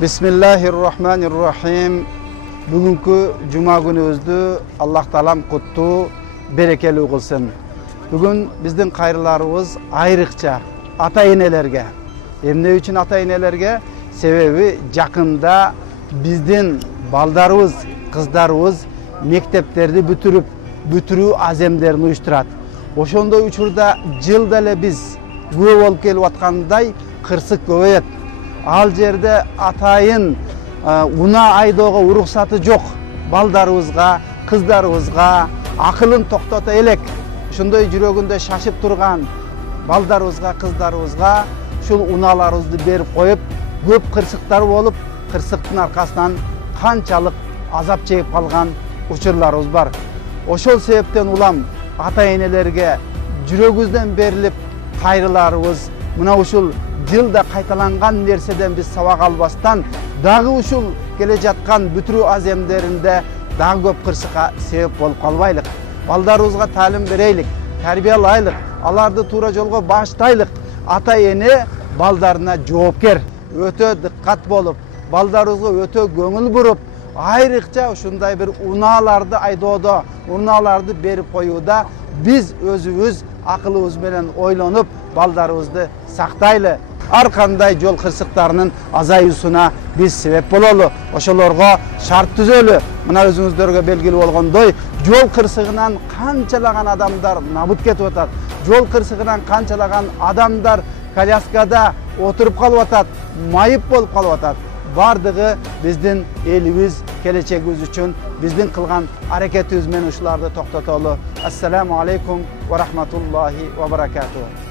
Bismillahirrahmanirrahim. Bugünkü cuma günübüzdü Allah Taalam kutlu, berekeli kılsın. Bugün bizden kayırlarımız ayrıkça ata-enelerge. Emne üçün ata-enelerge? Sebebi jakında bizden baldarыбыз, kızlarыбыз mektepтерди бүтүрүү аземдерин уюштурат. Ошондой учурда жылда эле биз күбө болуп келип аткандай кырсык көбөйөт. Ал жерде атайын уна айдоого уруксаты жок. Балдарыбызга, кыздарыбызга акылын токтото элек. Ошондой жүрөгүндө шашып турган балдарыбызга, кыздарыбызга ушул уналарыбызды берип коюп, көп кырсыктар болуп, кырсыктын аркасынан канчалык азап чегип калган учурларыбыз бар. Ошол себептен улам ата-энелерге жүрөгүбүздөн берилип кайрыларыбыз, мына ушул жылда кайталанган нерседен биз сабак албастан, дагы ушул келе жаткан бүтүрүү аземдеринде дагы көп кырсыкка себеп болуп калбайлык. Балдарыбызга таалим берейлик, тарбиялайлык, аларды туура жолго баштайлык. Ата-эне балдарына жоопкер, өтө дыккат болуп, балдарыбызга өтө көңүл буруп, айрыкча ушундай бир унааларды айдоодо, унааларды берип коюуда биз өзүбүз акылыбыз менен ойлонуп, балдарыбызды сактайлы. Ар кандай жол кырсыктарынын азаюусуна биз себеп бололу. Ошолорго шарт түзөлү. Мына өзүңүздөргө белгилүү болгондой, жол кырсыгынан канчалаган адамдар набыт кетип атат. Жол кырсыгынан канчалаган адамдар коляскада отуруп калып атат, майып болуп калып атат. Бардыгы биздин элибиз, келечегибиз үчүн биздин кылган аракетибиз менен ушуларды токтотолу. Ассаламу алейкум ва рахматуллахи ва баракатух.